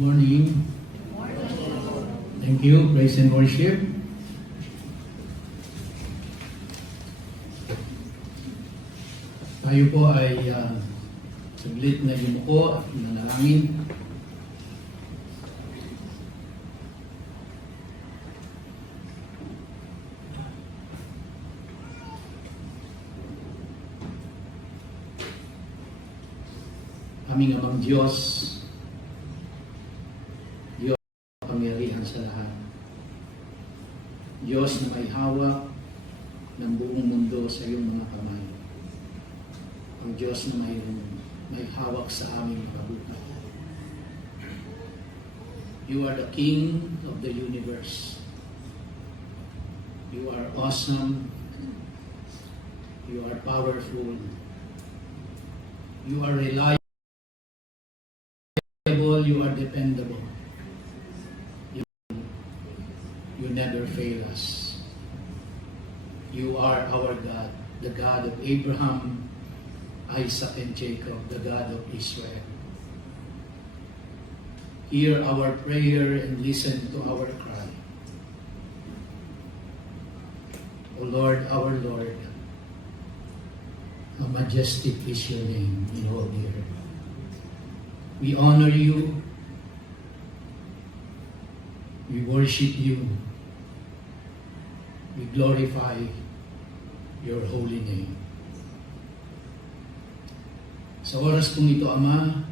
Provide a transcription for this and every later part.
Morning. Thank you. Praise and worship. Tayo po ay saglit na yumuko at nanalangin. Aming Amang Diyos, Diyos na kapangyarihan sa lahat. Diyos na may hawak ng buong mundo sa iyong mga kamay. Ang Diyos na may hawak sa aming mga buhay. You are the King of the universe. You are awesome. You are powerful. You are reliable. You are dependable. You never fail us. You are our God, the God of Abraham, Isaac, and Jacob, the God of Israel. Hear our prayer and listen to our cry. O Lord, our Lord, how majestic is your name in all the earth. We honor you. We worship you. We glorify your holy name. Sa oras kong ito, Ama,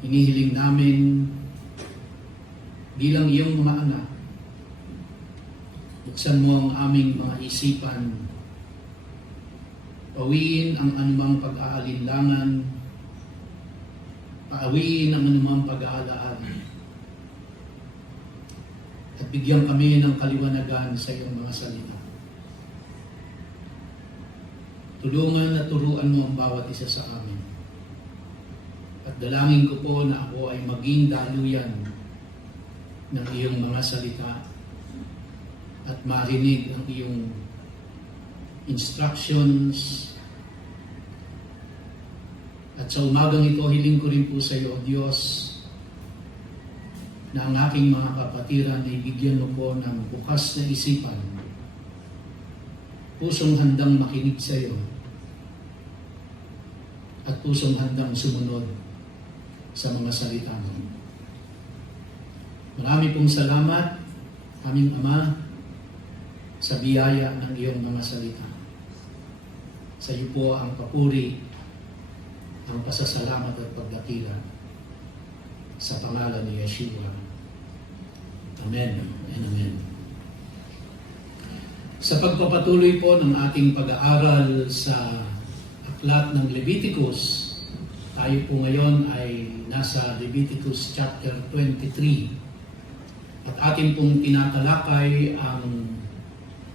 hinihiling namin bilang iyong mga anak, buksan mo ang aming mga isipan, pawiin ang anumang pag-aalinlangan, paawiin ang anumang pag-aalaala, at bigyan kami ng kaliwanagan sa iyong mga salita. Tulungan at turuan mo ang bawat isa sa amin. At dalangin ko po na ako ay maging daluyan ng iyong mga salita at marinig ang iyong instructions. At sa umagang ito, hiling ko rin po sa iyo, O Diyos, na ang aking mga kapatiran ay bigyan mo po ng bukas na isipan, pusong handang makinig sa iyo, at pusong handang sumunod sa mga salita mo. Marami pong salamat, aming Ama, sa biyaya ng iyong mga salita. Sa iyo po ang papuri, ang pasasalamat at pagdakila sa pangalan ni Yeshua. Amen and amen. Sa pagpapatuloy po ng ating pag-aaral sa aklat ng Leviticus, tayo po ngayon ay nasa Leviticus chapter 23 at ating pong tinatalakay ang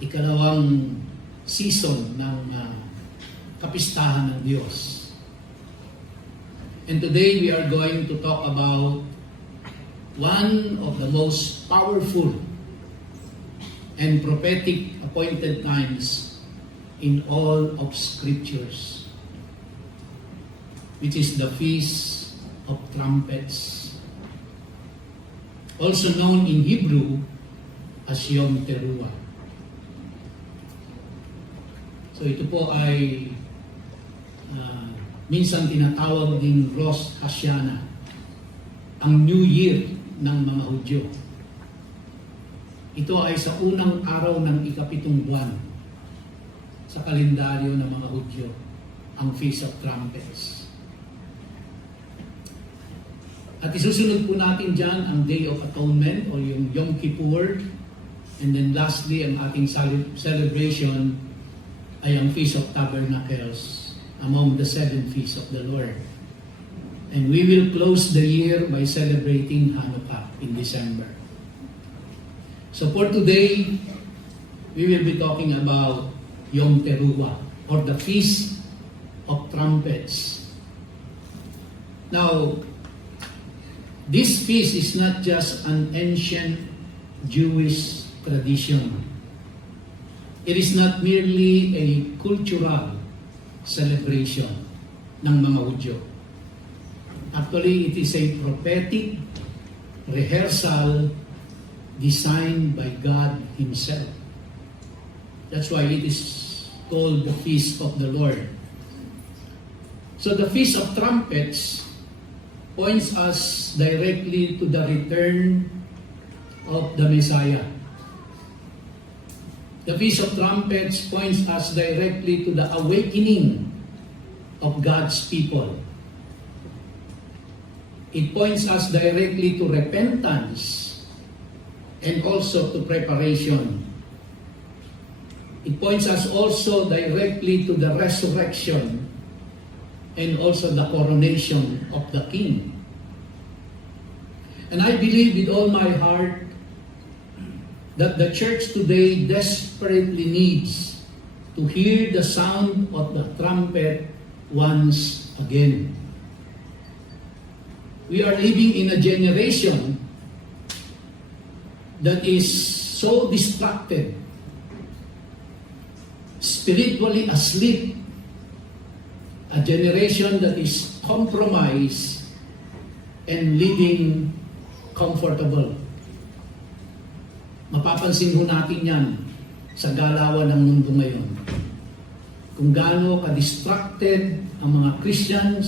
ikalawang season ng kapistahan ng Diyos. And today we are going to talk about one of the most powerful and prophetic appointed times in all of Scriptures, which is the Feast of Trumpets, also known in Hebrew as Yom Teruah. So ito po ay minsan tinatawag din Rosh Hashanah, ang New Year ng mga Hudyo. Ito ay sa unang araw ng ikapitong buwan sa kalendaryo ng mga Hudyo, ang Feast of Trumpets. At isusunod po natin dyan ang Day of Atonement o yung Yom Kippur, and then lastly, ang ating celebration ay ang Feast of Tabernacles, among the 7 feasts of the Lord. And we will close the year by celebrating Hanukkah in December. So for today, we will be talking about Yom Teruah, or the Feast of Trumpets. Now, this feast is not just an ancient Jewish tradition. It is not merely a cultural celebration ng mga Hudyo. Actually, it is a prophetic rehearsal designed by God Himself. That's why it is called the Feast of the Lord. So the Feast of Trumpets points us directly to the return of the Messiah. The Feast of Trumpets points us directly to the awakening of God's people. It points us directly to repentance and also to preparation. It points us also directly to the resurrection and also the coronation of the King. And I believe with all my heart that the church today desperately needs to hear the sound of the trumpet once again. We are living in a generation that is so distracted, spiritually asleep, a generation that is compromised and living comfortable. Mapapansin ho natin yan sa galawan ng mundo ngayon. Kung gaano ka-distracted ang mga Christians,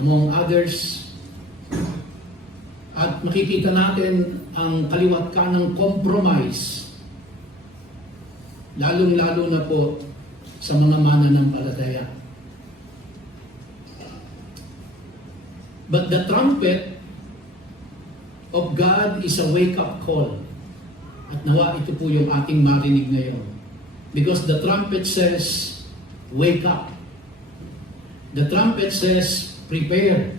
among others, at makikita natin ang kaliwat kanang compromise, lalong-lalo na po sa mga mananampalataya. But the trumpet of God is a wake-up call. At nawa ito po yung ating marinig ngayon. Because the trumpet says, wake up. The trumpet says, prepare.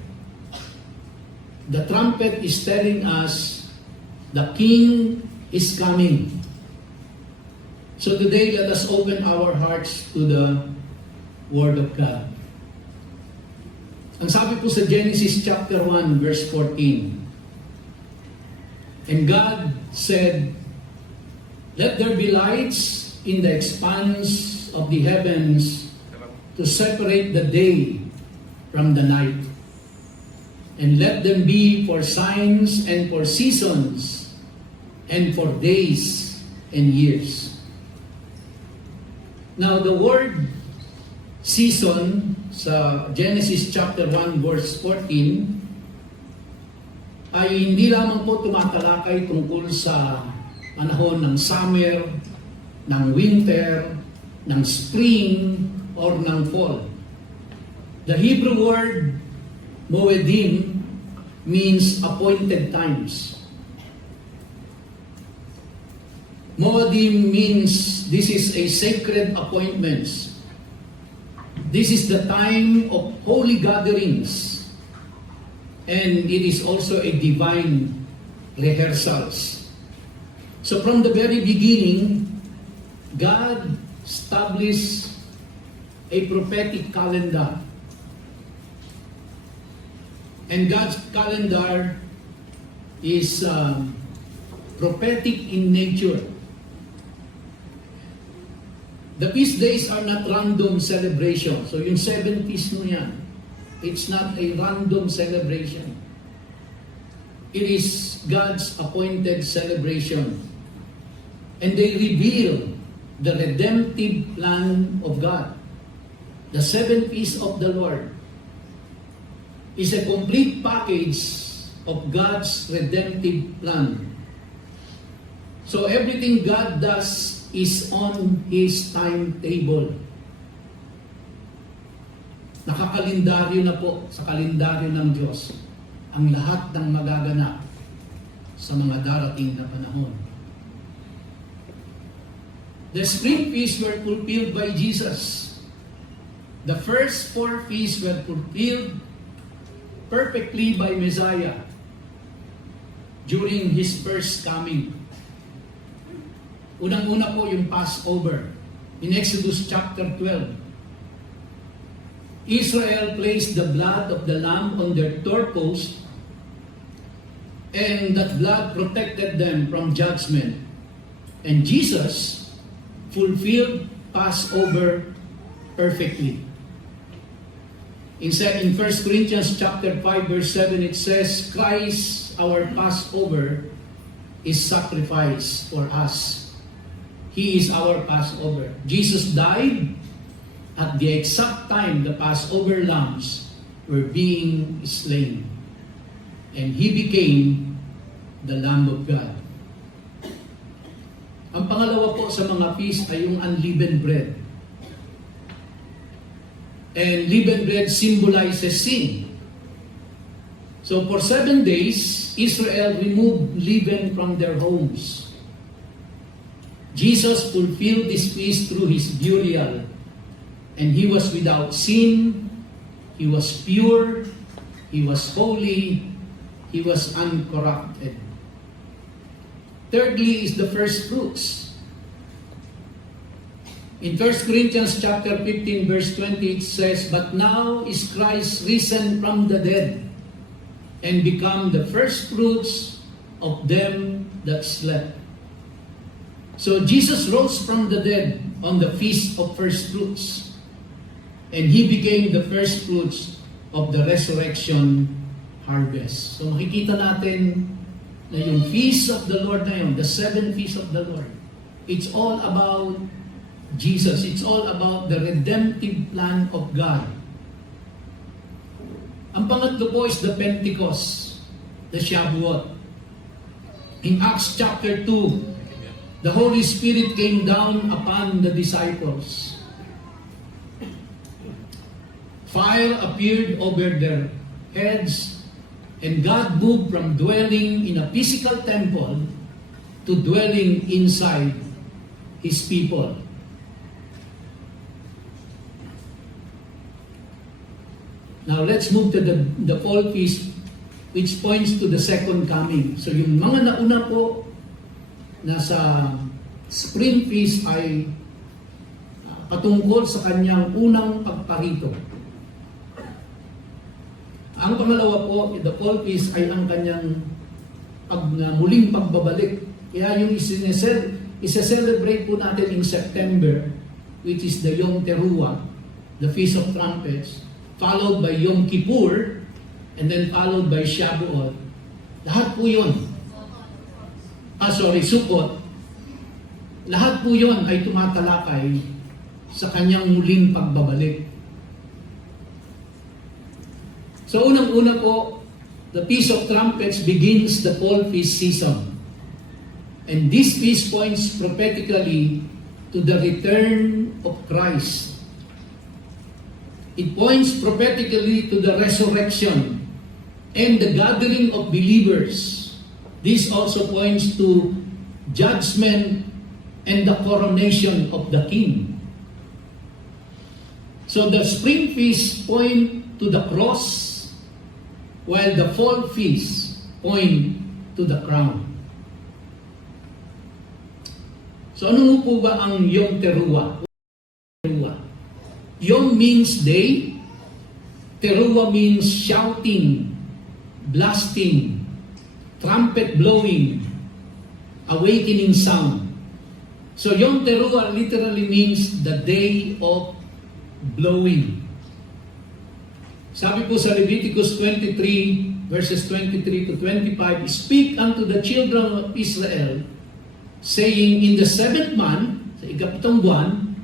The trumpet is telling us, the King is coming. So today, let us open our hearts to the Word of God. Ang sabi po sa Genesis chapter 1, verse 14, And God said, Let there be lights in the expanse of the heavens to separate the day from the night. And let them be for signs and for seasons and for days and years. Now the word season sa Genesis chapter 1 verse 14 ay hindi lamang po tumatalakay tungkol sa panahon ng summer, ng winter, ng spring, or ng fall. The Hebrew word Moedim means appointed times. Moedim means this is a sacred appointments. This is the time of holy gatherings. And it is also a divine rehearsals. So from the very beginning, God established a prophetic calendar. And God's calendar is prophetic in nature. The feast days are not random celebration. So yung 7 feasts mo yan, it's not a random celebration. It is God's appointed celebration. And they reveal the redemptive plan of God. The 7 feasts of the Lord is a complete package of God's redemptive plan. So everything God does is on His timetable. Nakakalendaryo na po sa kalendaryo ng Diyos ang lahat ng magaganap sa mga darating na panahon. The spring feasts were fulfilled by Jesus. The first 4 feasts were fulfilled perfectly by Messiah during His first coming. Unang-una po yung Passover. In Exodus chapter 12, Israel placed the blood of the lamb on their doorpost, and that blood protected them from judgment. And Jesus fulfilled Passover perfectly. In 1 Corinthians chapter 5 verse 7, it says, Christ, our Passover, is sacrificed for us. He is our Passover. Jesus died at the exact time the Passover lambs were being slain. And He became the Lamb of God. Ang pangalawa po sa mga feast ay yung unleavened bread. And leavened bread symbolizes sin. So for 7 days, Israel removed leaven from their homes. Jesus fulfilled this feast through His burial. And He was without sin, He was pure, He was holy, He was uncorrupted. Thirdly is the first fruits. In 1 Corinthians chapter 15 verse 20 it says, But now is Christ risen from the dead, and become the first fruits of them that slept. So Jesus rose from the dead on the feast of first fruits, and He became the first fruits of the resurrection harvest. So makikita natin na yung feast of the Lord na yun, the 7 feasts of the Lord, it's all about Jesus. It's all about the redemptive plan of God. Ang pangatlo po is the Pentecost, the Shavuot. In Acts chapter 2, the Holy Spirit came down upon the disciples. Fire appeared over their heads, and God moved from dwelling in a physical temple to dwelling inside His people. Now let's move to the fall feast, which points to the second coming. So yung mga nauna po nasa spring feast ay patungkol sa kanyang unang pagparito. Ang pangalawa po, the fall feast ay ang kanyang muling pagbabalik. Kaya yung isa-celebrate po natin in September, which is the Yom Teruah, the Feast of Trumpets, followed by Yom Kippur, and then followed by Shavuot. Lahat po yun. Sukkot. Lahat po yun ay tumatalakay sa kanyang muling pagbabalik. So unang-una po, the Feast of Trumpets begins the fall feast season. And this feast points prophetically to the return of Christ. It points prophetically to the resurrection and the gathering of believers. This also points to judgment and the coronation of the king. So the spring feast point to the cross, while the fall feast point to the crown. So ano po ba ang Yom Teruah? Yom means day, Teruah means shouting, blasting, trumpet blowing, awakening sound. So Yom Teruah literally means the day of blowing. Sabi po sa Leviticus 23 verses 23 to 25, Speak unto the children of Israel, saying, In the 7th month, sa ikapitong buwan,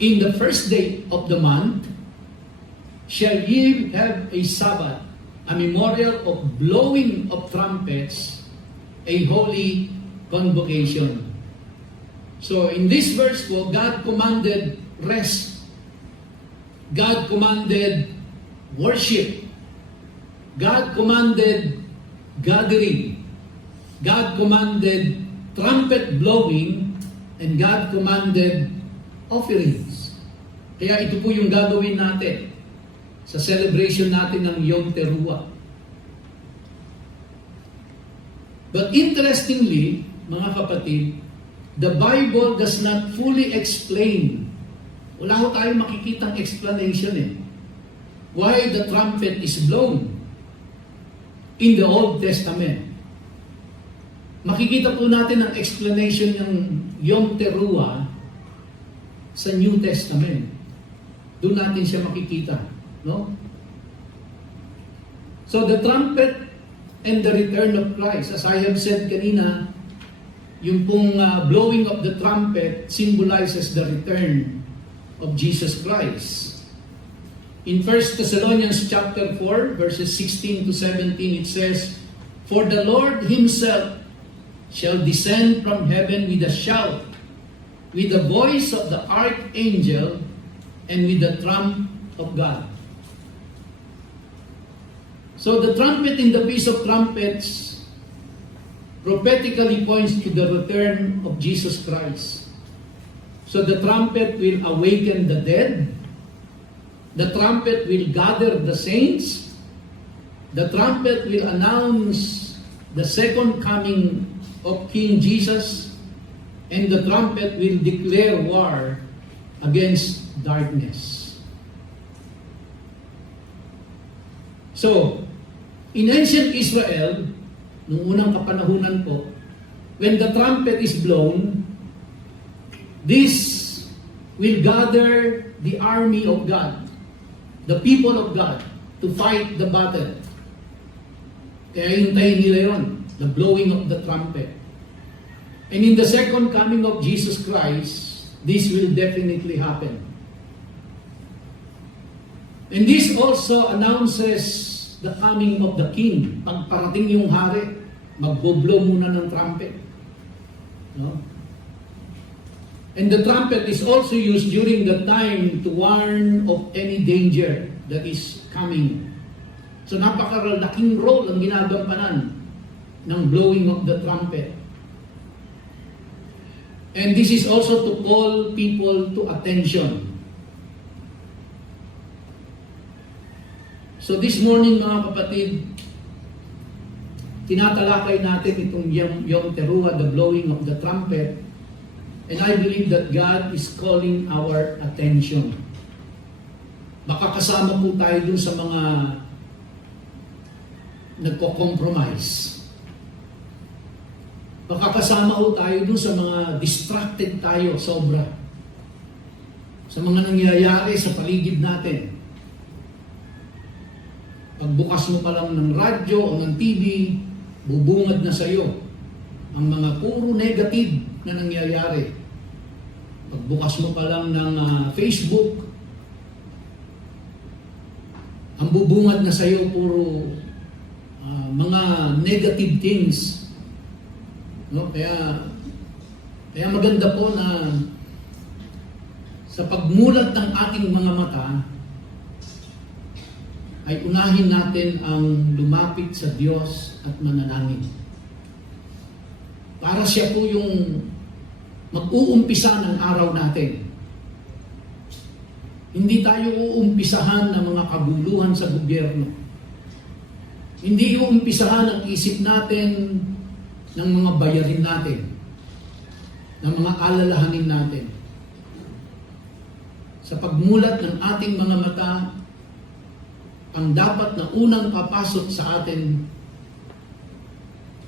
in the first day of the month, shall ye have a Sabbath, a memorial of blowing of trumpets, a holy convocation. So in this verse po, God commanded rest. God commanded worship. God commanded gathering. God commanded trumpet blowing, and God commanded offerings. Kaya ito po yung gagawin natin sa celebration natin ng Yom Teruah. But interestingly, mga kapatid, the Bible does not fully explain. Wala ho tayong makikitang explanation why the trumpet is blown in the Old Testament. Makikita po natin ang explanation ng Yom Teruah sa New Testament. Doon natin siya makikita, no? So the trumpet and the return of Christ, as I have said kanina, yung pong blowing of the trumpet symbolizes the return of Jesus Christ. In 1 Thessalonians chapter 4, verses 16 to 17, it says, "For the Lord himself shall descend from heaven with a shout, with the voice of the archangel, and with the trump of God." So the trumpet in the Feast of Trumpets prophetically points to the return of Jesus Christ. So the trumpet will awaken the dead. The trumpet will gather the saints. The trumpet will announce the second coming of King Jesus. And the trumpet will declare war against darkness. So, in ancient Israel, noong unang kapanahunan po, when the trumpet is blown, this will gather the army of God, the people of God, to fight the battle. Kaya hintayin nila yon, the blowing of the trumpet. And in the second coming of Jesus Christ, this will definitely happen. And this also announces the coming of the king. Pag parating yung hari, magbo-blow muna ng trumpet. No? And the trumpet is also used during the time to warn of any danger that is coming. So napakalaking role ang ginagampanan ng blowing of the trumpet. And this is also to call people to attention. So this morning, mga kapatid, tinatalakay natin itong Yom Teruah, the blowing of the trumpet. And I believe that God is calling our attention. Baka kasama po tayo dun sa mga nagko-compromise. Baka kasama po tayo dun sa mga distracted tayo sobra. Sa mga nangyayari sa paligid natin. Pagbukas mo pa lang ng radyo o ng TV, bubungad na sa iyo ang mga puro negative na nangyayari. Pagbukas mo pa lang ng Facebook, ang bubungad na sa iyo puro mga negative things. No? Kaya maganda po na sa pagmulat ng ating mga mata, ay unahin natin ang lumapit sa Diyos at manalangin. Para siya po yung mag-uumpisa ng araw natin. Hindi tayo uumpisahan ng mga kabuluhan sa gobyerno. Hindi uumpisahan ang isip natin ng mga bayarin natin, ng mga alalahanin natin. Sa pagmulat ng ating mga mata, ang dapat na unang papasok sa atin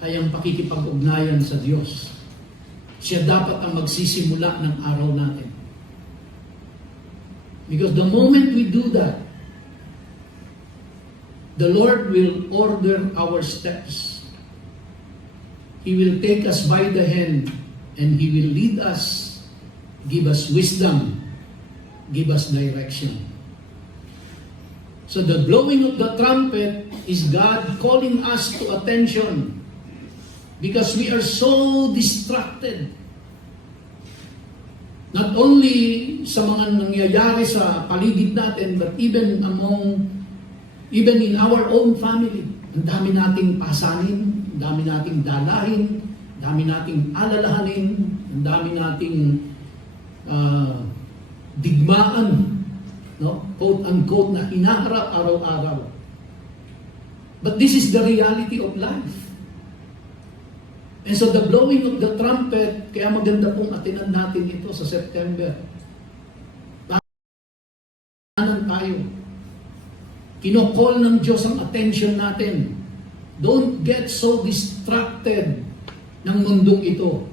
ay ang pakikipag-ugnayan sa Diyos. Siya dapat ang magsisimula ng araw natin. Because the moment we do that, the Lord will order our steps. He will take us by the hand and He will lead us, give us wisdom, give us direction. So the blowing of the trumpet is God calling us to attention because we are so distracted. Not only sa mga nangyayari sa paligid natin, but even in our own family. Ang dami nating pasanin, ang dami nating dalahin, ang dami nating alalahanin, ang dami nating digmaan, no? Quote-unquote na hinaharap araw-araw. But this is the reality of life. And so the blowing of the trumpet, kaya maganda pong atinan natin ito sa September. Tanan tayo. Kinokol ng Diyos ang attention natin. Don't get so distracted ng mundong ito.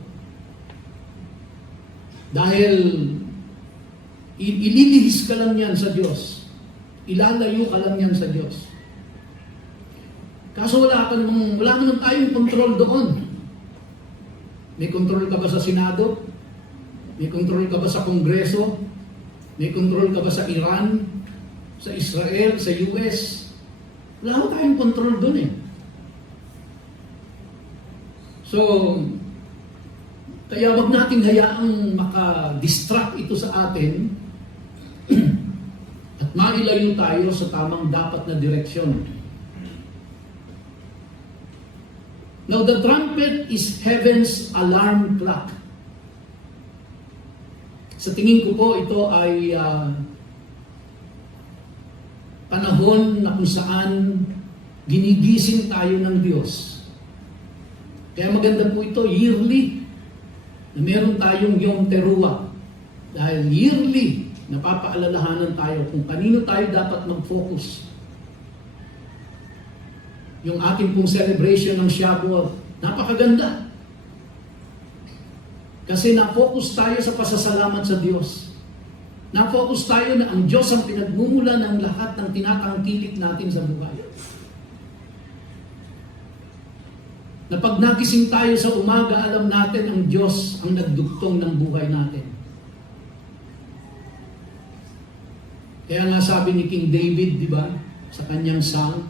Dahil ililihis ka lang yan sa Diyos. Ilalayo ka lang yan sa Diyos. Kaso wala naman tayong control doon. May control ka ba sa Senado? May control ka ba sa Kongreso? May control ka ba sa Iran? Sa Israel? Sa US? Wala tayong control doon eh. So, kaya wag nating hayaang maka-distract ito sa atin at mailayo tayo sa tamang dapat na direksyon. Now, the trumpet is heaven's alarm clock. Sa tingin ko po, ito ay panahon na kung saan ginigising tayo ng Diyos. Kaya maganda po ito, yearly, na meron tayong Yom Teruah. Dahil yearly, napapaalalahanan tayo kung kanino tayo dapat mag-focus. Yung ating pong celebration ng Shavuot, napakaganda. Kasi na-focus tayo sa pasasalamat sa Diyos. Na-focus tayo na ang Diyos ang pinagmumula ng lahat ng tinatangkilik natin sa buhay. Na pag nagising tayo sa umaga, alam natin ang Diyos ang nagdugtong ng buhay natin. Kaya nga sabi ni King David, di ba, sa kanyang song,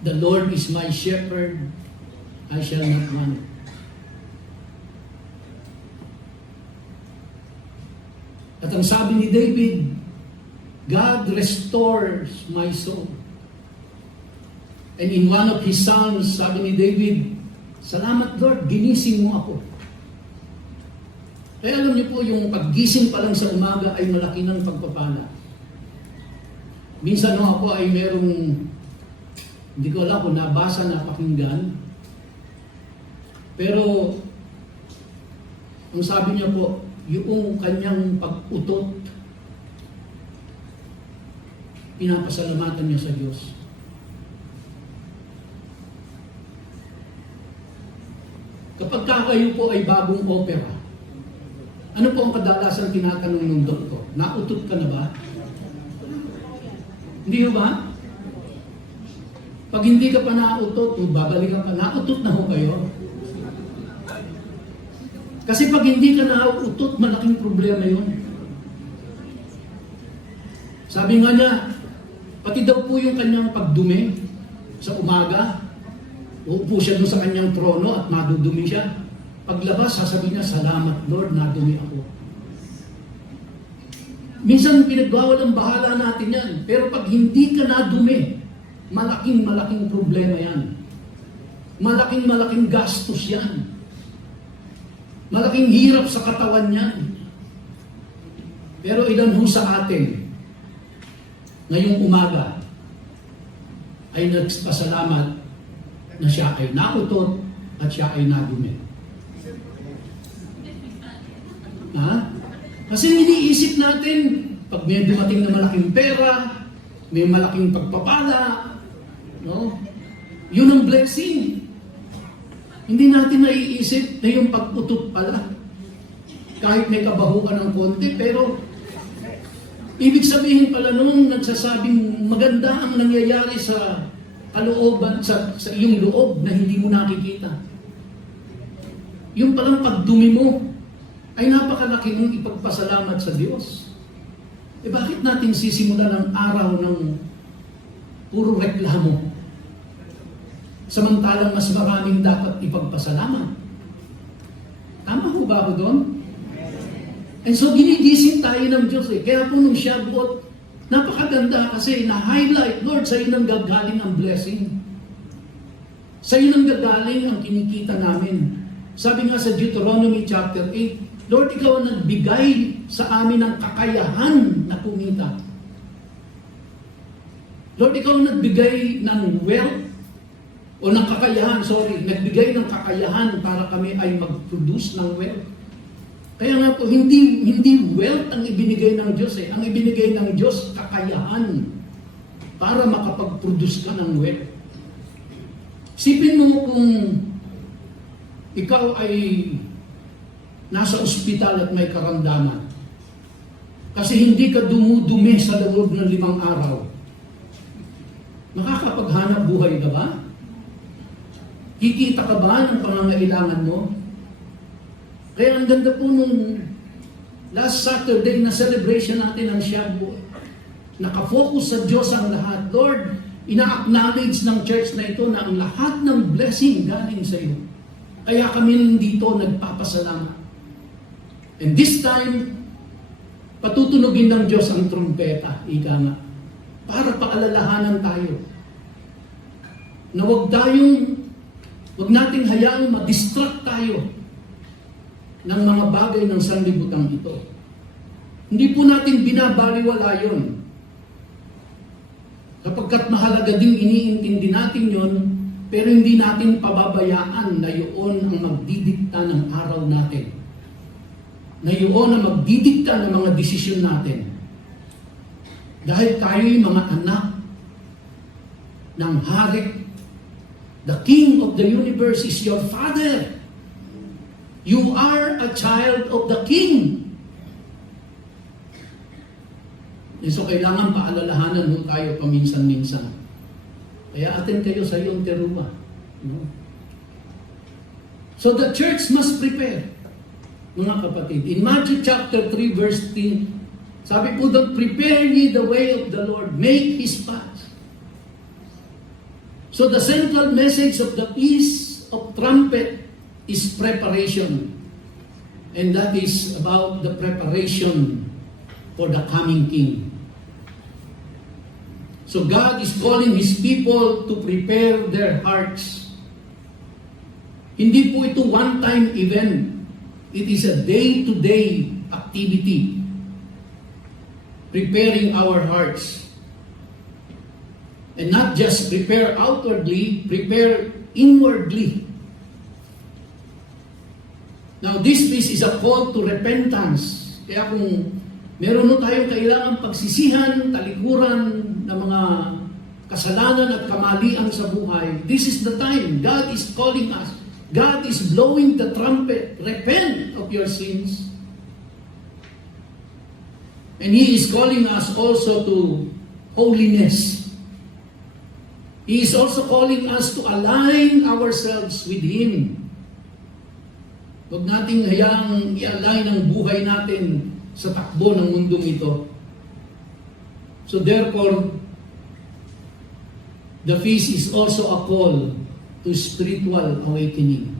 "The Lord is my shepherd, I shall not want." At ang sabi ni David, "God restores my soul." And in one of his songs, sabi ni David, "Salamat Lord, ginising mo ako." Kaya alam niyo po, yung paggising pa lang sa umaga ay malaki ng pagpapala. Minsan ako ay merong, hindi ko alam kung nabasa, napakinggan. Pero, ang sabi niya po, yung kanyang pag-utot, pinapasalamatan niya sa Diyos. Kapag kayo po ay bagong opera, ano po ang kadalasan tinatanong ng doktor? Nautot ka na ba? Hindi ba? Pag hindi ka pa nautot, babalikan ka, nautot na ho kayo. Kasi pag hindi ka nautot, malaking problema yun. Sabi nga niya, pati daw po yung kanyang pagdumi sa umaga, uupo siya doon sa kanyang trono at madudumi siya. Paglabas, sasabihin niya, "Salamat Lord, nadumi ako." Minsan pinagbawal ang bahala natin yan. Pero pag hindi ka nadumi, malaking problema yan. Malaking gastos yan. Malaking hirap sa katawan yan. Pero ilan ho sa atin, ngayong umaga, ay nagpasalamat na siya ay nautot at siya ay nadumi. Ha? Kasi iniisip natin, pag may dumating na malaking pera, may malaking pagpapala, no? Yun ang blessing. Hindi natin naiisip na yung pag-utot pala. Kahit may kabahuan ng konti, pero ibig sabihin pala nung nagsasabing maganda ang nangyayari sa kalooban, sa iyong loob na hindi mo nakikita. Yung palang pagdumi mo ay napakalaki mong ipagpasalamat sa Diyos. Eh bakit natin sisimulan ang araw ng puro reklamo? Samantalang mas maraming dapat ipagpasalamat. Tama ho ba ako doon? And so ginigising tayo ng Diyos eh. Kaya po nung Shavuot, napakaganda kasi na-highlight, Lord, sa iyo nang gagaling ang blessing. Sa iyo nang gagaling ang kinikita namin. Sabi nga sa Deuteronomy chapter 8, Lord, ikaw ang nagbigay sa amin ng kakayahan na kumita. Lord, ikaw ang nagbigay ng wealth, o ng kakayahan, nagbigay ng kakayahan para kami ay mag-produce ng wealth. Kaya nga po, hindi wealth ang ibinigay ng Diyos eh. Ang ibinigay ng Diyos, kakayahan para makapag-produce ka ng wealth. Sipin mo kung ikaw ay nasa ospital at may karamdaman. Kasi hindi ka dumudumi sa loob ng 5 araw. Makakapaghanap buhay ka ba? Kikita ka ba ng pangangailangan mo? Kaya ang ganda po nung last Saturday na celebration natin ang Shabu. Nakafocus sa Diyos ang lahat. Lord, ina-acknowledge ng church na ito na ang lahat ng blessing galing sa iyo. Kaya kami dito nagpapasalamat. And this time, patutunugin ng Diyos ang trumpeta, ika nga, para paalalahanan tayo na huwag nating hayaang ma-distract tayo ng mga bagay ng sanlibutan ito. Hindi po natin binabaliwala yun. Kapagkat mahalaga din iniintindi natin yun, pero hindi natin pababayaan na yun ang magdidikta ng araw natin. Na yun ang magdidikta ng mga desisyon natin. Dahil tayo'y mga anak ng hari. The King of the universe is your Father. You are a child of the King. So kailangan paalalahanan mo tayo paminsan-minsan. Kaya atin kayo sa iyong teruma. No? So the church must prepare, mga kapatid. In Matthew chapter 3 verse 10, sabi po doon, prepare ye the way of the Lord, make His path. So the central message of the Feast of Trumpet is preparation. And that is about the preparation for the coming King. So God is calling His people to prepare their hearts. Hindi po ito one-time event. It is a day-to-day activity. Preparing our hearts. And not just prepare outwardly, prepare inwardly. Now, this is a call to repentance. Kaya kung meron na tayong kailangan pagsisihan, talikuran ng mga kasalanan at kamalian sa buhay, this is the time. God is calling us. God is blowing the trumpet. Repent of your sins. And He is calling us also to holiness. He is also calling us to align ourselves with Him. Huwag nating hayaang i-align ang buhay natin sa takbo ng mundong ito. So therefore, the feast is also a call to spiritual awakening.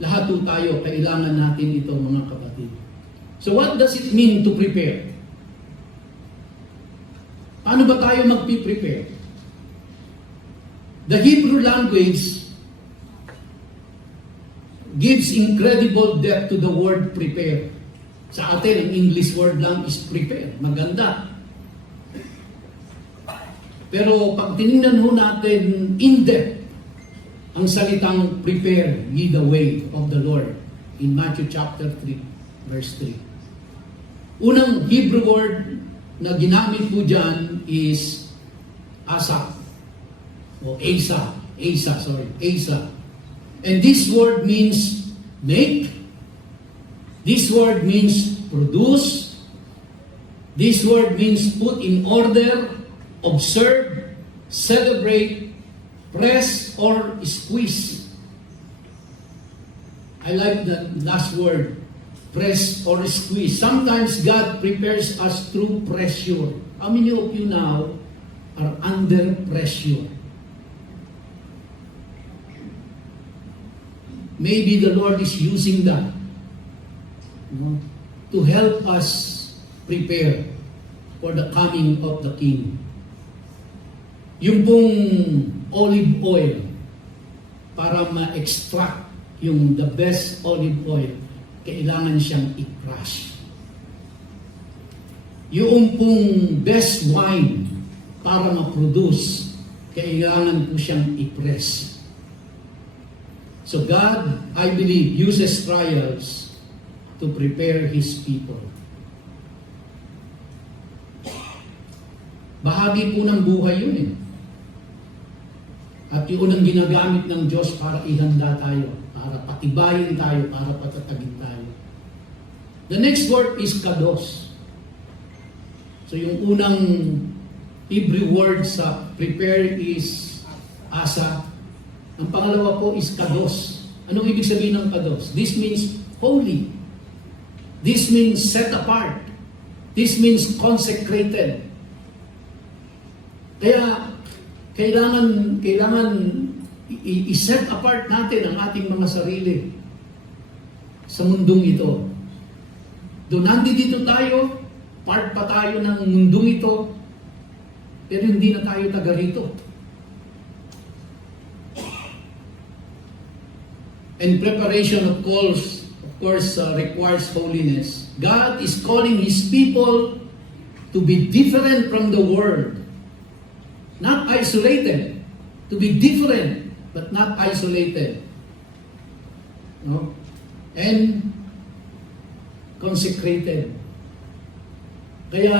Lahat po tayo, kailangan natin ito, mga kapatid. So what does it mean to prepare? Paano ba tayo magpi-prepare? The Hebrew language gives incredible depth to the word prepare. Sa atin, ang English word lang is prepare. Maganda. Pero pag tinignan ho natin in depth ang salitang prepare ye the way of the Lord in Matthew chapter 3, verse 3. Unang Hebrew word na ginamit po dyan is asa o asa. And this word means make. This word means produce. This word means put in order, observe, celebrate, press, or squeeze. I like the last word, press or squeeze. Sometimes God prepares us through pressure. How many of you now are under pressure? Maybe the Lord is using that, to help us prepare for the coming of the King. Yung pong olive oil, para ma-extract yung the best olive oil, kailangan siyang i-crush. Yung pong best wine, para ma-produce, kailangan po siyang i-press. So God, I believe, uses trials to prepare His people. Bahagi po ng buhay yun eh. At yun ang ginagamit ng Diyos para ihanda tayo, para patibayin tayo, para patatagin tayo. The next word is kados. So yung unang Hebrew word sa prepare is asa. Ang pangalawa po is kados. Anong ibig sabihin ng kados? This means holy. This means set apart. This means consecrated. Kaya kailangan i-set apart natin ang ating mga sarili sa mundong ito. Doon nandito tayo, part pa tayo ng mundong ito, pero hindi na tayo taga rito. And preparation of course requires holiness. God is calling His people to be different from the world. Not isolated. To be different, but not isolated. No? And consecrated. Kaya,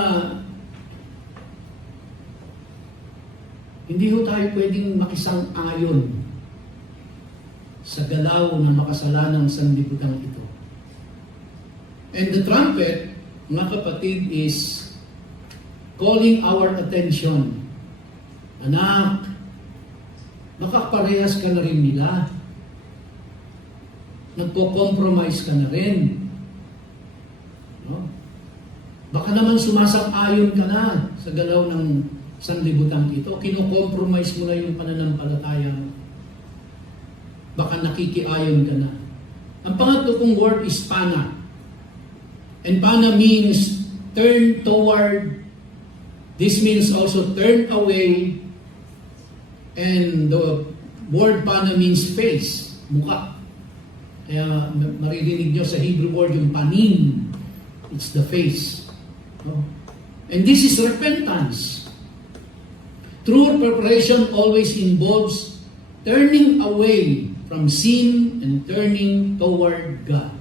hindi ho tayo pwedeng makisang-ayon sa galaw ng makasalanang sanlibutan ito. And the trumpet, mga kapatid, is calling our attention. Anak, baka parehas ka na rin nila. Nagko-compromise ka na rin. No? Baka naman sumasang-ayon ka na sa galaw ng sanlibutan ito. Kino-compromise mo na yung pananampalataya mo. Baka nakikiayon ka na. Ang pangatlo kong word is pana. And pana means turn toward. This means also turn away. And the word pana means face, mukha. Kaya maririnig nyo sa Hebrew word yung panin. It's the face. No? And this is repentance. True preparation always involves turning away from sin and turning toward God.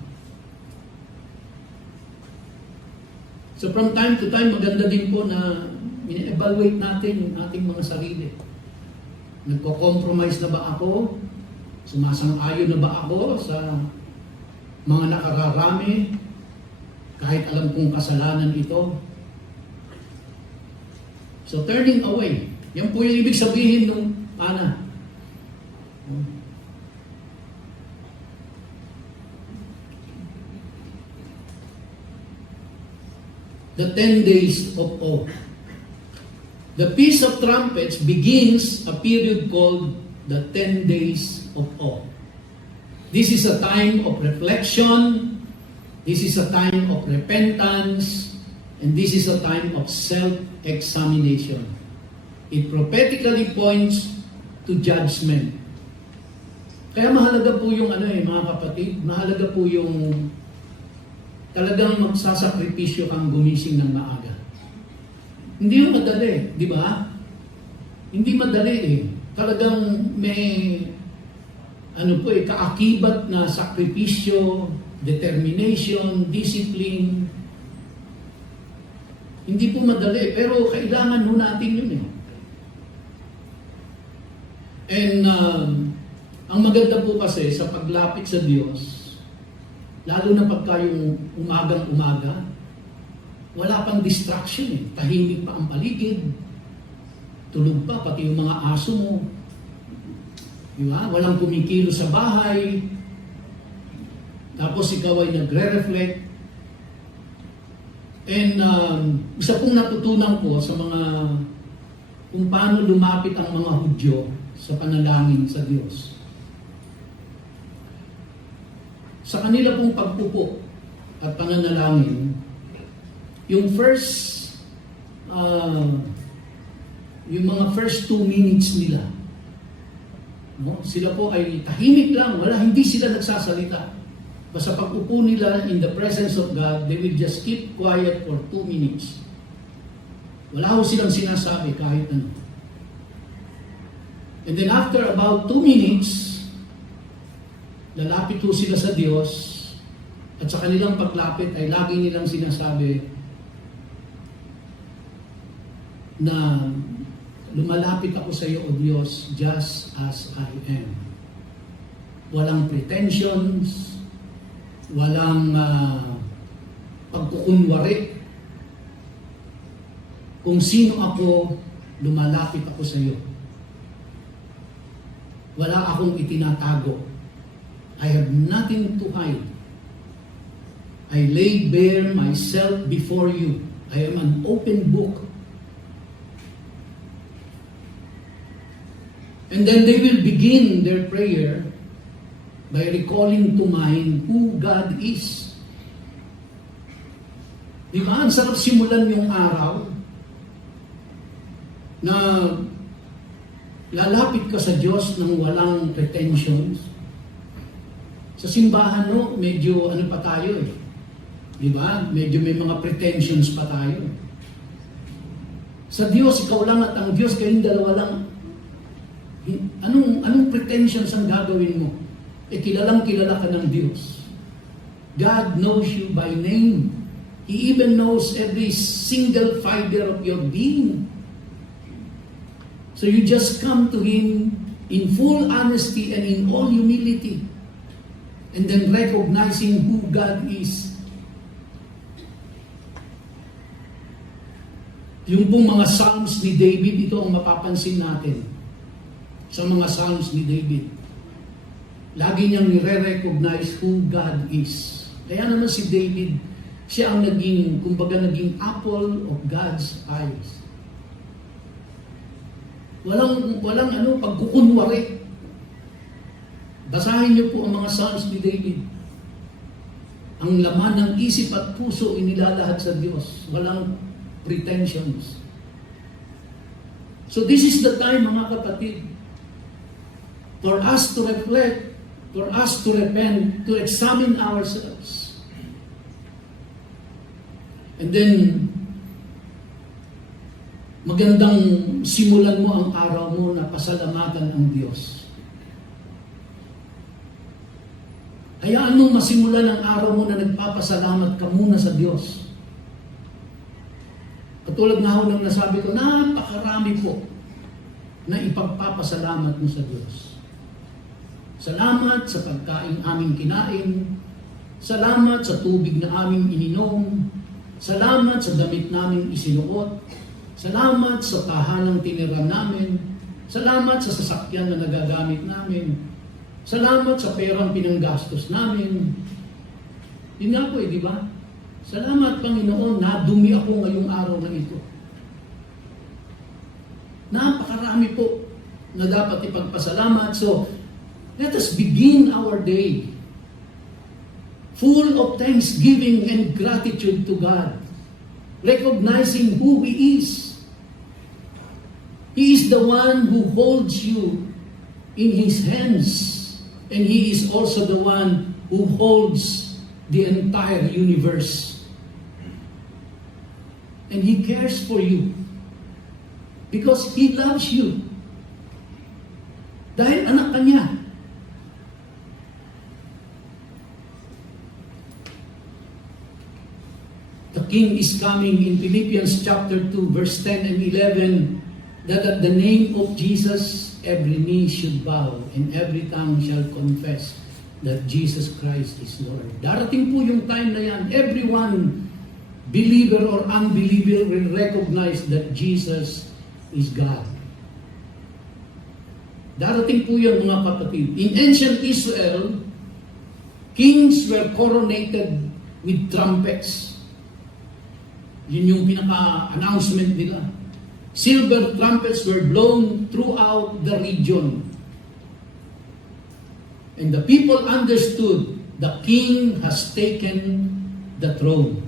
So from time to time, maganda din po na i-evaluate natin yung ating mga sarili. Nagko-compromise na ba ako? Sumasang-ayon na ba ako sa mga nakararami? Kahit alam kong kasalanan ito. So turning away. Yan po yung ibig sabihin ng pana. The 10 days of awe. The Feast of Trumpets begins a period called the 10 days of awe. This is a time of reflection, this is a time of repentance, and this is a time of self-examination. It prophetically points to judgment. Kaya mahalaga po yung mga kapatid, mahalaga po yung talagang magsasakripisyo kang gumising ng maaga. Hindi yung madali, di ba? Hindi madali eh. Talagang may kaakibat na sakripisyo, determination, discipline. Hindi po madali, pero kailangan ho natin yun eh. And ang maganda po kasi sa paglapit sa Diyos, lalo na pagka yung umagang-umaga, wala pang distraction eh. Tahimik pa ang paligid. Tulog pa, pati yung mga aso mo. Diba? Walang kumikilo sa bahay. Tapos ikaw ay nagre-reflect. And isa pong natutunan ko sa kung paano lumapit ang mga Hudyo sa panalangin sa Diyos. Sa kanila pong pagpupo at pananalangin, yung mga first 2 minutes nila, no? Sila po ay tahimik lang, hindi sila nagsasalita. Basta pag-upo nila in the presence of God, they will just keep quiet for 2 minutes. Wala ho silang sinasabi kahit ano. And then after about 2 minutes, lalapit po sila sa Diyos at sa kanilang paglapit ay lagi nilang sinasabi na lumalapit ako sa iyo, O Diyos, just as I am. Walang pretensions, walang pagkukunwari. Kung sino ako, lumalapit ako sa iyo. Wala akong itinatago. I have nothing to hide. I lay bare myself before you. I am an open book. And then they will begin their prayer by recalling to mind who God is. Di ba? Ang sarap simulan yung araw na lalapit ka sa Diyos ng walang pretensions. Sa simbahan, no, medyo ano pa tayo eh. Di ba? Medyo may mga pretensions pa tayo. Sa Diyos, ikaw lang at ang Diyos, kayong dalawa lang. Anong pretensions ang gagawin mo? Eh, kilala ka ng Diyos. God knows you by name. He even knows every single fiber of your being. So you just come to Him in full honesty and in all humility. And then recognizing who God is. Yung pong mga Psalms ni David, ito ang mapapansin natin. Sa mga Psalms ni David. Lagi niyang nire-recognize who God is. Kaya naman si David, siya ang naging apple of God's eyes. Walang pagkukunwari. Basahin niyo po ang mga Psalms ni David. Ang laman ng isip at puso inilalahad sa Diyos. Walang pretensions. So this is the time, mga kapatid, for us to reflect, for us to repent, to examine ourselves. And then, magandang simulan mo ang araw mo na pasalamatan ang Diyos. Hayaan mong masimulan ang araw mo na nagpapasalamat ka muna sa Diyos. Katulad nga ho ng nasabi ko, napakarami po na ipagpapasalamat mo sa Diyos. Salamat sa pagkain aming kinain. Salamat sa tubig na aming ininom. Salamat sa damit naming isinuot. Salamat sa tahanang tiniran namin. Salamat sa sasakyan na nagagamit namin. Salamat sa perang pinanggastos namin. Yun nga po di ba? Salamat, Panginoon, nadumi ako ngayong araw na ito. Napakarami po na dapat ipagpasalamat. So, let us begin our day full of thanksgiving and gratitude to God, recognizing who He is. He is the one who holds you in His hands, and He is also the one who holds the entire universe. And He cares for you because He loves you. Dahil anak ka niya. The King is coming in Philippians chapter 2, verse 10 and 11, that at the name of Jesus, every knee should bow and every tongue shall confess that Jesus Christ is Lord. Darating po yung time na yan. Everyone, believer or unbeliever, will recognize that Jesus is God. Darating po yun, mga kapatid. In ancient Israel, kings were coronated with trumpets. Yun yung pinaka-announcement nila. Silver trumpets were blown throughout the region. And the people understood the king has taken the throne.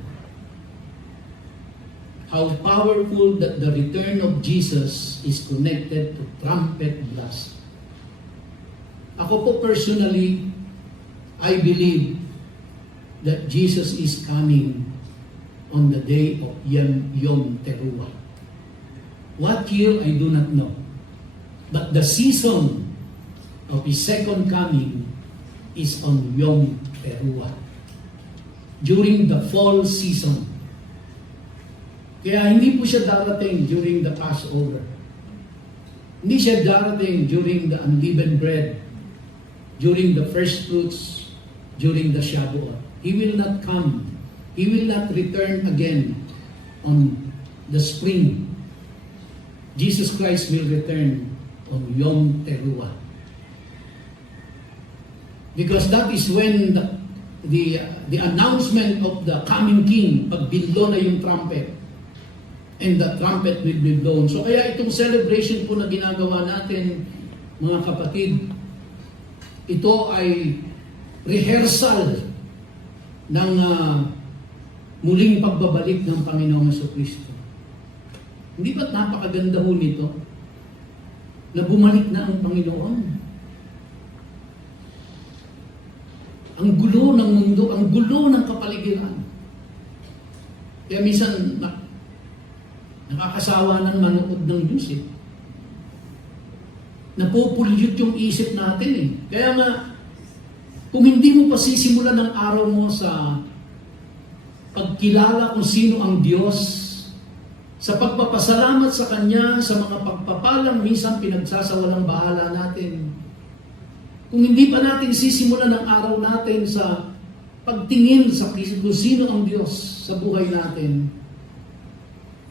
How powerful that the return of Jesus is connected to trumpet blast. Ako po personally, I believe that Jesus is coming on the day of Yom Teruah. What year, I do not know. But the season of His second coming is on Yom Teruah. During the fall season. Kaya hindi po siya darating during the Passover. Hindi siya darating during the unleavened bread, during the first fruits, during the Shavuot. He will not come. He will not return again on the spring. Jesus Christ will return on Yom Teruah. Because that is when the announcement of the coming King, pag binlo na yung trumpet, and the trumpet will be blown. So kaya itong celebration po na ginagawa natin, mga kapatid, ito ay rehearsal ng muling pagbabalik ng Panginoong Jesucristo. Hindi ba't napakaganda ho nito? Na bumalik na ang Panginoon. Ang gulo ng mundo, ang gulo ng kapaligiran. Kaya minsan, nakakasawa ng manood ng Diyos eh. Napopulyot yung isip natin eh. Kaya nga, kung hindi mo pa sisimulan ang araw mo sa pagkilala kung sino ang Diyos, sa pagpapasalamat sa Kanya, sa mga pagpapalang minsan pinagsasawalang bahala natin, kung hindi pa natin sisimulan ang araw natin sa pagtingin sa kung sino ang Diyos sa buhay natin,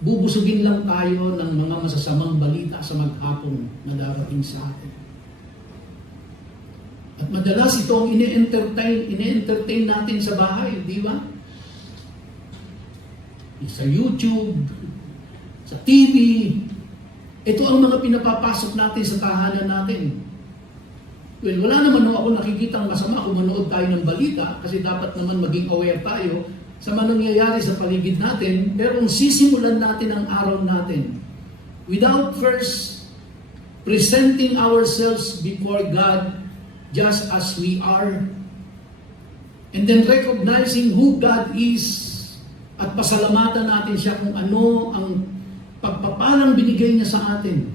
bubusugin lang tayo ng mga masasamang balita sa maghapon na darating sa atin. At madalas ito ang ine-entertain natin sa bahay, di ba? Sa YouTube, sa TV, ito ang mga pinapapasok natin sa tahanan natin. Well, wala naman ako nakikitang masama kung manood tayo ng balita kasi dapat naman maging aware tayo sa mga nangyayari sa paligid natin. Pero kung sisimulan natin ang araw natin without first presenting ourselves before God just as we are, and then recognizing who God is at pasalamatan natin siya kung ano ang pagpapalang binigay niya sa atin.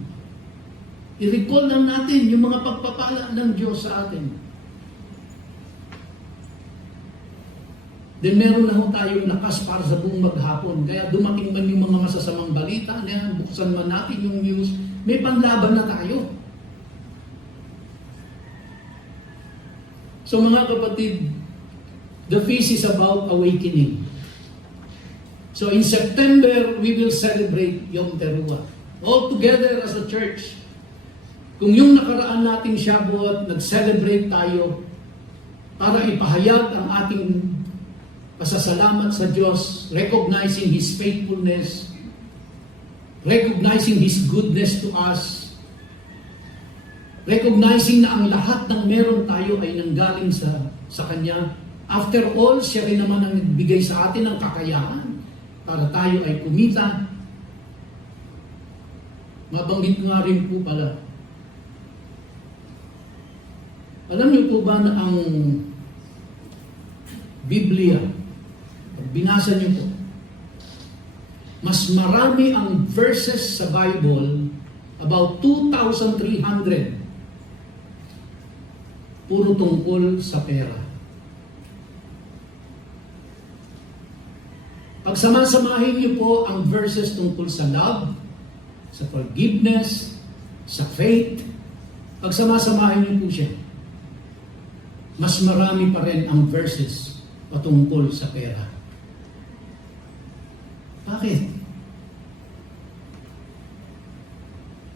I-recall lang natin yung mga pagpapala ng Diyos sa atin. Then meron na tayong lakas para sa buong maghapon. Kaya dumating man yung mga masasamang balita, buksan man natin yung news, may panlaban na tayo. So mga kapatid, the feast is about awakening. So in September, we will celebrate Yom Teruah. All together as a church. Kung yung nakaraan nating Shavuot, nag-celebrate tayo para ipahayag ang ating pasasalamat sa Diyos, recognizing His faithfulness, recognizing His goodness to us, recognizing na ang lahat ng meron tayo ay nanggaling sa Kanya. After all, siya rin naman ang nagbigay sa atin ng kakayahan para tayo ay kumita. Mabanggit nga rin po pala. Alam niyo po ba na ang Biblia, pag binasa niyo po, mas marami ang verses sa Bible, about 2,300, puro tungkol sa pera. Pagsamasamahin niyo po ang verses tungkol sa love, sa forgiveness, sa faith, pagsamasamahin niyo po siya, mas marami pa rin ang verses patungkol sa pera. Bakit?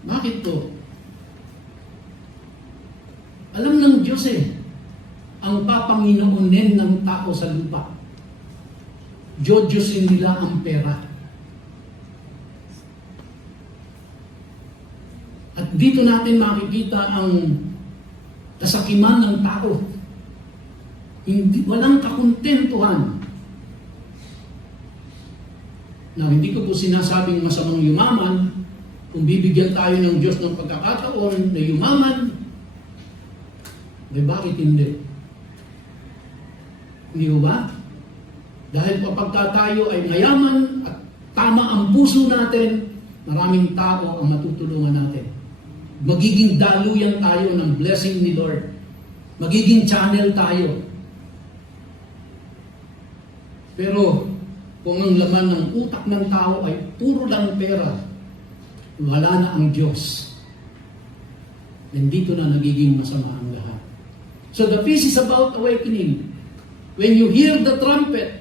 Bakit to? Alam ng Diyos ang papanginoonin ng tao sa lupa. Diyodyusin nila ang pera. At dito natin makikita ang kasakiman ng tao. Walang kakontentuhan. Na hindi ko po sinasabing masamang yumaman, kung bibigyan tayo ng Diyos ng pagkakataon na yumaman, bakit hindi? Hindi ba? Dahil kapag tayo ay mayaman at tama ang puso natin, maraming tao ang matutulungan natin. Magiging daluyan tayo ng blessing ni Lord. Magiging channel tayo. Pero kung ang laman ng utak ng tao ay puro lang pera, wala na ang Diyos. Nandito na nagiging masama ang lahat. So the feast is about awakening. When you hear the trumpet,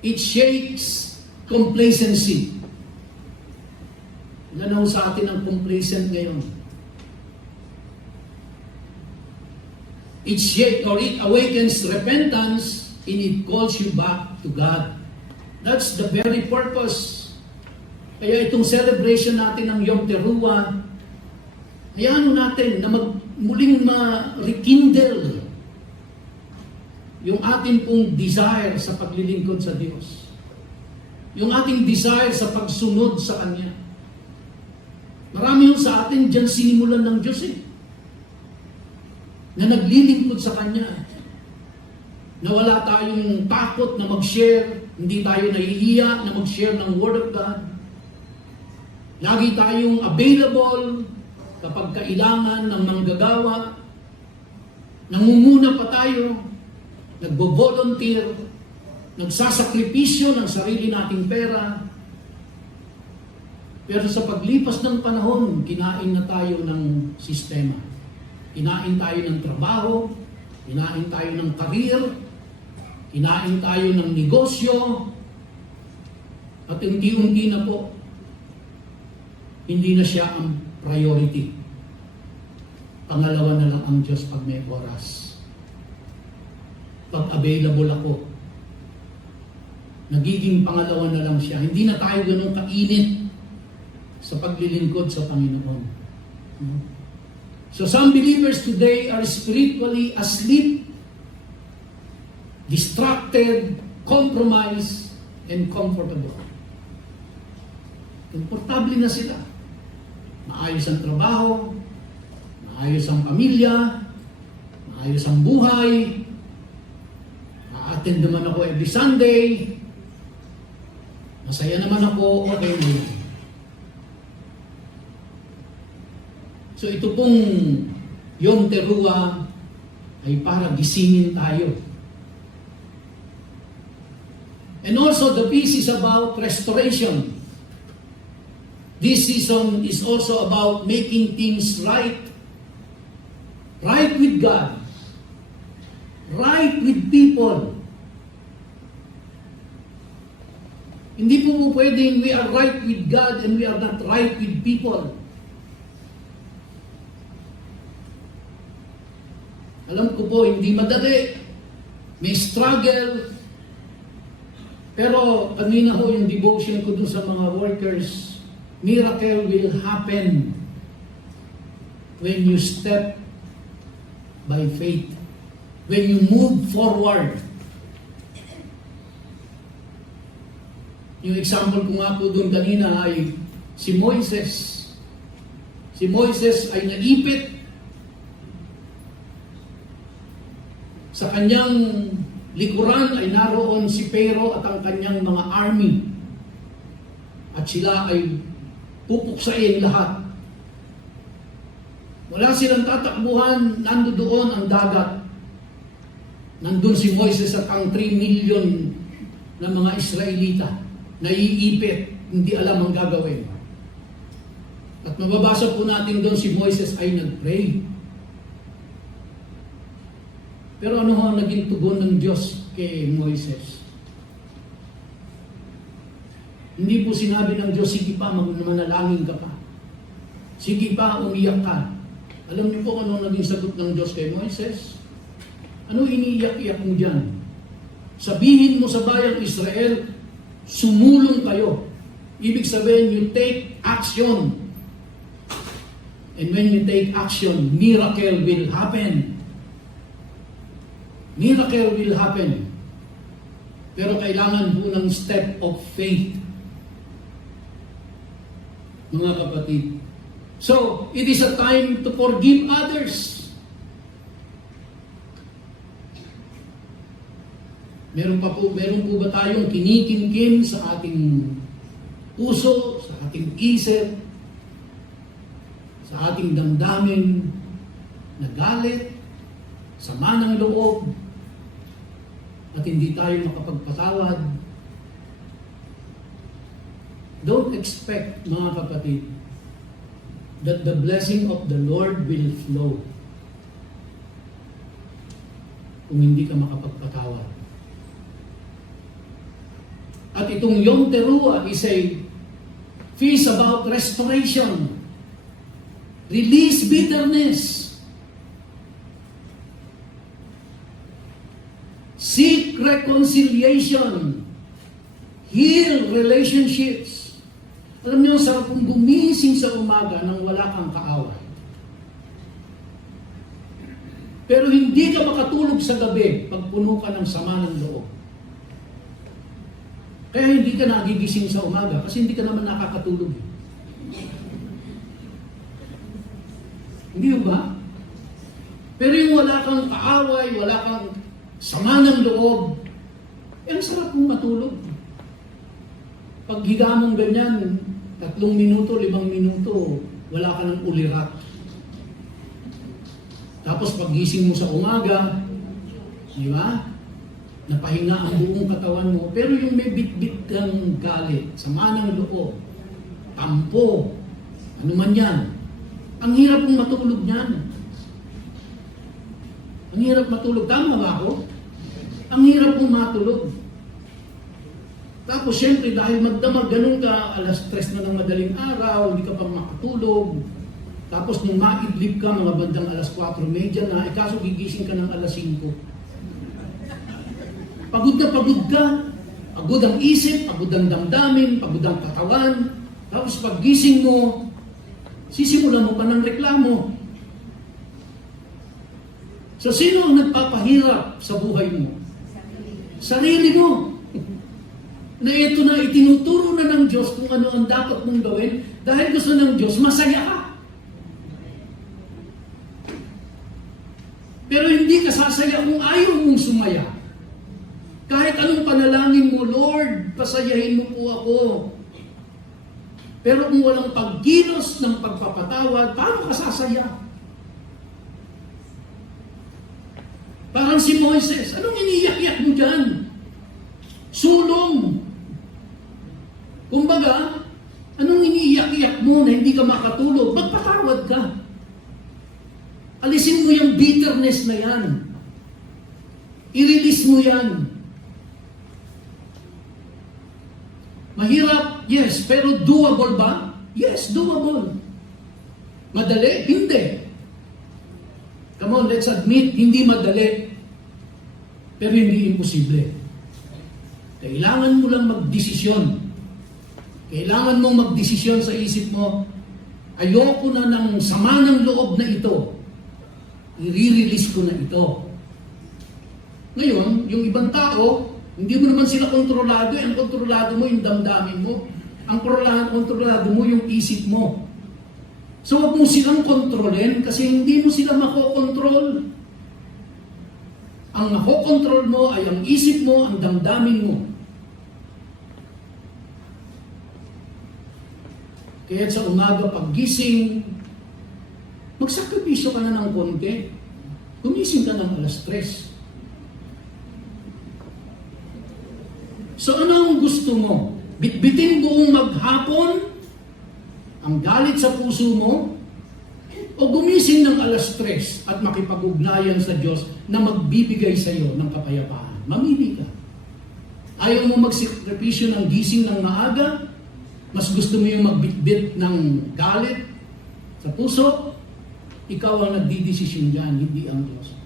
it shakes complacency. Ilan na ho sa atin ang complacent ngayon? It awakens repentance and it calls you back to God. That's the very purpose. Kaya itong celebration natin ng Yom Teruah, hayaan natin na muling ma-rekindle yung ating pong desire sa paglilingkod sa Diyos. Yung ating desire sa pagsunod sa Kanya. Marami yung sa atin dyan sinimulan ng Diyos na naglilingkod sa Kanya. Na wala tayong takot na mag-share, hindi tayo nahihiya na mag-share ng Word of God. Lagi tayong available kapag kailangan ng manggagawa. Nangunguna pa tayo, nagbo-volunteer, nagsasakripisyo ng sarili nating pera. Pero sa paglipas ng panahon, kinain na tayo ng sistema. Kinain tayo ng trabaho, kinain tayo ng career, kinain tayo ng negosyo, at unti-unti na po, hindi na siya ang priority. Pangalawa na lang ang Diyos pag may oras. Pag available ako, nagiging pangalawa na lang siya. Hindi na tayo ganun kainit sa paglilingkod sa Panginoon. So some believers today are spiritually asleep, distracted, compromised, and comfortable. Komportable na sila. Maayos ang trabaho, maayos ang pamilya, maayos ang buhay, a-attend naman ako every Sunday, masaya naman ako, okay na yun. So ito pong Yom Teruah ay para gisingin tayo. And also the feast is about restoration. This season is also about making things right. Right with God. Right with people. Hindi po pwedeng we are right with God and we are not right with people. Alam ko po, hindi madali. May struggle. Pero kanina ho yung devotion ko dun sa mga workers, miracle will happen when you step by faith. When you move forward. Yung example ko nga po doon kanina ay si Moises. Si Moises ay naipit sa kanyang likuran ay naroon si Pharaoh at ang kanyang mga army. At sila ay pupuksain lahat. Wala silang tatakbuhan, nandoon ang dagat. Nandun si Moises at ang 3 million na mga Israelita. Naiipit, hindi alam ang gagawin. At mababasa po natin doon si Moises ay nag-pray. Pero ano ang naging tugon ng Diyos kay Moises? Hindi po sinabi ng Diyos, sige pa, manalangin ka pa. Sige pa, umiyak ka. Alam niyo po ano naging sagot ng Diyos kay Moises? Ano iniiyak-iyak mo dyan? Sabihin mo sa bayang Israel, sumulong kayo. Ibig sabihin, you take action. And when you take action, miracle will happen. Miracle will happen. Pero kailangan po ng step of faith. Mga kapatid. So, it is a time to forgive others. Meron po ba tayong kinikimkim sa ating puso, sa ating isip, sa ating damdamin na galit, sama ng loob, at hindi tayo makapagpatawad? Don't expect, mga kapatid, that the blessing of the Lord will flow kung hindi ka makapagpatawad. At itong Yom Teruah is a Feast about restoration. Release bitterness. Seek reconciliation. Heal relationships. Alam niyo, sarap kung gumising sa umaga nang wala kang kaaway. Pero hindi ka makatulog sa gabi pag puno ka ng sama ng loob. Kaya hindi ka nagigising sa umaga kasi hindi ka naman nakakatulog. Hindi ba? Pero yung wala kang kaaway, wala kang sama ng loob, ang sarap mong matulog. Pag higa mong ganyan, 3 minuto, 5 minuto, wala ka ng ulirat. Tapos pag gising mo sa umaga, di ba? Napahinga ang buong katawan mo, pero yung may bit-bit kang galit, sama ng loob, tampo, ano man yan, ang hirap mong matulog niyan. Ang hirap matulog. Tama ba ako? Ang hirap mong matulog. Tapos syempre dahil magdamag ganun ka, alas 3 na ng madaling araw, hindi ka pa makatulog. Tapos nung maidlip ka, mga bandang alas 4:30 na, kaso gigising ka ng alas 5. Pagod na pagod ka. Pagod ang isip, pagod ang damdamin, pagod ang katawan. Tapos pag gising mo, sisimulan mo pa ng reklamo. So sino ang nagpapahirap sa buhay mo? Sarili mo. Na ito na, itinuturo na ng Diyos kung ano ang dapat mong gawin dahil gusto ng Diyos, masaya ka. Pero hindi ka sasaya kung ayaw mong sumaya. Kahit anong panalangin mo, Lord, pasayahin mo po ako. Pero kung walang pagkilos ng pagpapatawad, paano ka sasaya? Parang si Moises, anong iniyak-iyak mo dyan? Sulong. Kumbaga, anong iniiyak-iyak mo na hindi ka makatulog? Magpatawad ka. Alisin mo yung bitterness na yan. I-release mo yan. Mahirap, yes, pero doable ba? Yes, doable. Madali? Hindi. Come on, let's admit, hindi madali. Pero hindi imposible. Kailangan mo lang magdesisyon. Kailangan mong magdesisyon sa isip mo, ayoko na ng sama ng loob na ito. I-release ko na ito. Ngayon, yung ibang tao, hindi mo naman sila kontrolado. Ang kontrolado mo yung damdamin mo. Ang kontrolado mo yung isip mo. So, huwag mo silang kontrolin kasi hindi mo sila makokontrol. Ang makokontrol mo ay ang isip mo, ang damdamin mo. Kaya sa umaga paggising, magsakripisyo ka na ng konti. Gumising ka ng alas 3. So ano ang gusto mo? Bitbitin buong maghapon ang galit sa puso mo o gumising ng alas 3 at makipag-ugnayan sa Diyos na magbibigay sa iyo ng kapayapaan? Mamili ka. Ayaw mo magsakripisyo ng gising ng maaga? Mas gusto mo yung magbitbit ng galit sa puso? Ikaw ang nagdidesisyon dyan, hindi ang Diyos.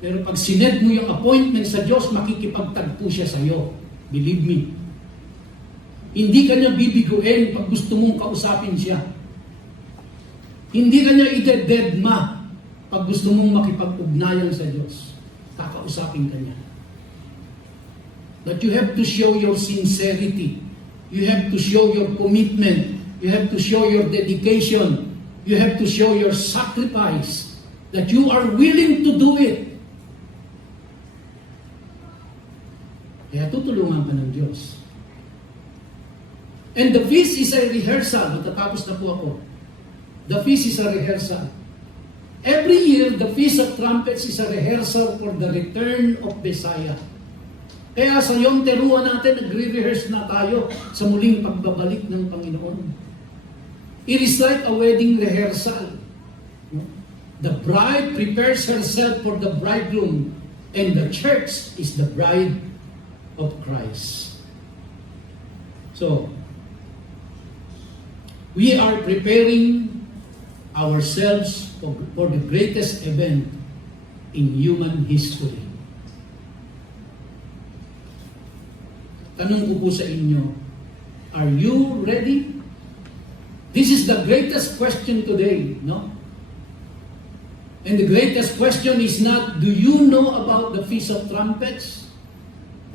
Pero pag sinet mo yung appointment sa Diyos, makikipagtagpo siya sa iyo. Believe me. Hindi ka niya bibiguin pag gusto mong kausapin siya. Hindi ka niya idededma pag gusto mong makipag-ugnayan sa Diyos. Kakausapin ka niya. But you have to show your sincerity. You have to show your commitment. You have to show your dedication. You have to show your sacrifice. That you are willing to do it. Kaya tutulungan ka ng Diyos. And the feast is a rehearsal. Matatapos na po ako. The feast is a rehearsal. Every year, the Feast of Trumpets is a rehearsal for the return of Messiah. Kaya sa Yom Teruah natin, nagre-rehearse na tayo sa muling pagbabalik ng Panginoon. It is like a wedding rehearsal. The bride prepares herself for the bridegroom, and the church is the bride of Christ. So, We are preparing ourselves for the greatest event in human history. Tanong ko po sa inyo, are you ready? This is the greatest question today, no? And the greatest question is not, do you know about the Feast of Trumpets?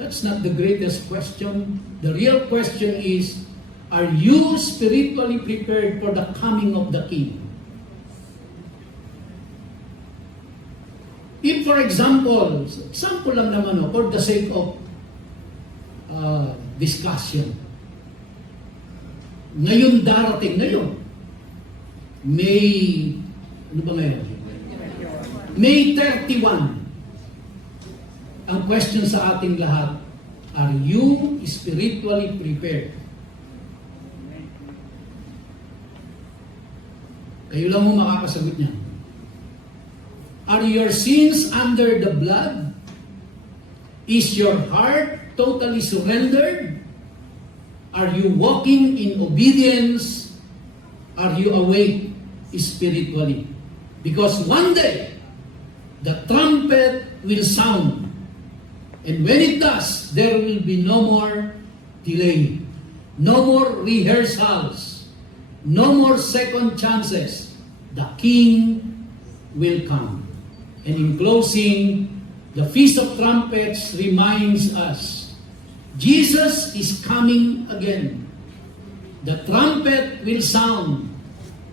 That's not the greatest question. The real question is, are you spiritually prepared for the coming of the King? If, for example lang naman, for the sake of discussion, ngayon darating, May 31. Ang question sa ating lahat, are you spiritually prepared? Kayo lang mo makakasagot niyan. Are your sins under the blood? Is your heart totally surrendered? Are you walking in obedience? Are you awake spiritually? Because one day, the trumpet will sound. And when it does, there will be no more delay. No more rehearsals. No more second chances. The King will come. And in closing, the Feast of Trumpets reminds us, Jesus is coming again. The trumpet will sound.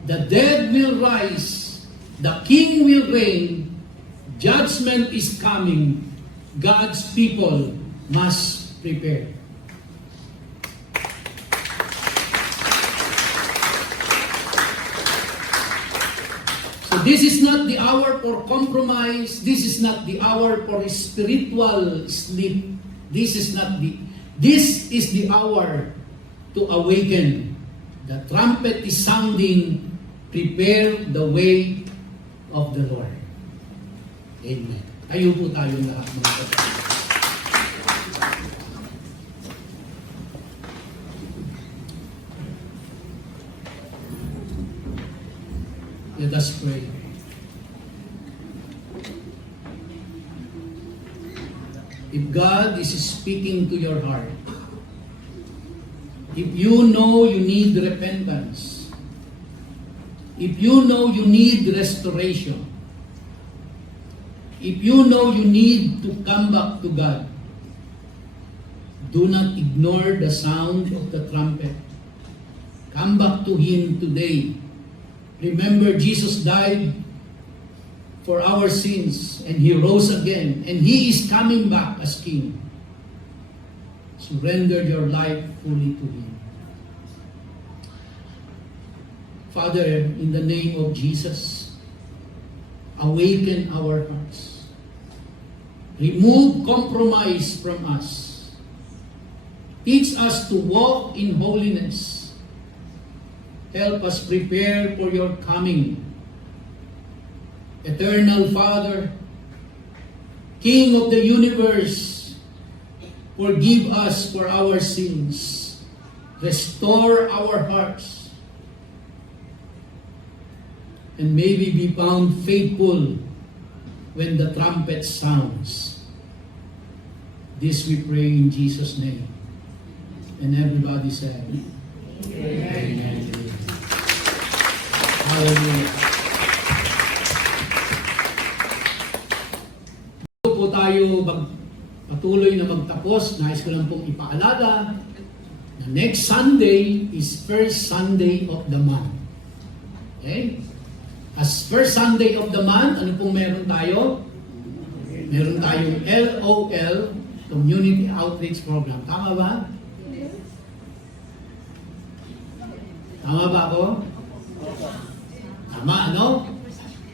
The dead will rise. The King will reign. Judgment is coming. God's people must prepare. So this is not the hour for compromise. This is not the hour for spiritual sleep. This is the hour to awaken. The trumpet is sounding. Prepare the way of the Lord. Amen. Tayo po tayong lahat mga kapatid. Let us pray. If God is speaking to your heart, if you know you need repentance, if you know you need restoration, if you know you need to come back to God, do not ignore the sound of the trumpet. Come back to Him today. Remember, Jesus died for our sins and He rose again and He is coming back as King. Surrender your life fully to Him. Father, in the name of Jesus, awaken our hearts. Remove compromise from us. Teach us to walk in holiness. Help us prepare for your coming. Eternal Father, King of the universe, forgive us for our sins. Restore our hearts. And may we be found faithful when the trumpet sounds. This we pray in Jesus' name. And everybody said, Amen. Hallelujah. Bago po tayo patuloy na magtapos, nais ko lang pong ipaalala na next Sunday is first Sunday of the month. Okay? As first Sunday of the month, ano pong meron tayo? Meron tayong LOL, Community Outreach Program. Tama ba? Tama ba ako? Tama, ano?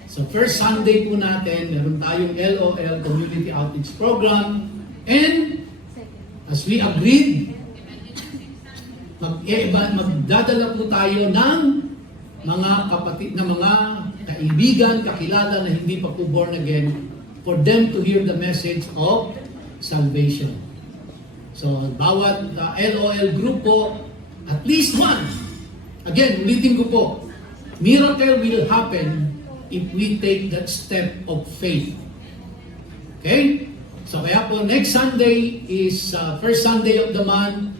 So first Sunday po natin, meron tayong LOL, Community Outreach Program. And as we agreed, magdadala po tayo ng mga kapatid na mga kaibigan, kakilala na hindi pa po born again for them to hear the message of salvation. So, bawat LOL group po, at least one Again, ulitin ko po, miracle will happen if we take that step of faith. Okay? So kaya po, next Sunday is first Sunday of the month,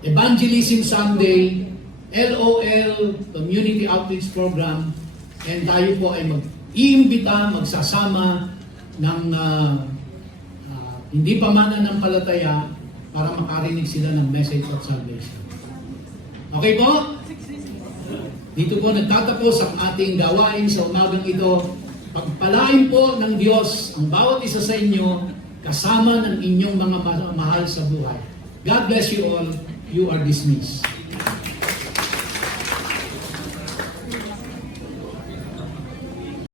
Evangelism Sunday, LOL, Community Outreach Program, and tayo po ay mag-iimbita, magsasama ng hindi pa mananampalataya para makarinig sila ng message of salvation. Okay po? Dito po nagtatapos ang ating gawain sa umagang ito. Pagpalain po ng Diyos ang bawat isa sa inyo kasama ng inyong mga mahal sa buhay. God bless you all. You are dismissed.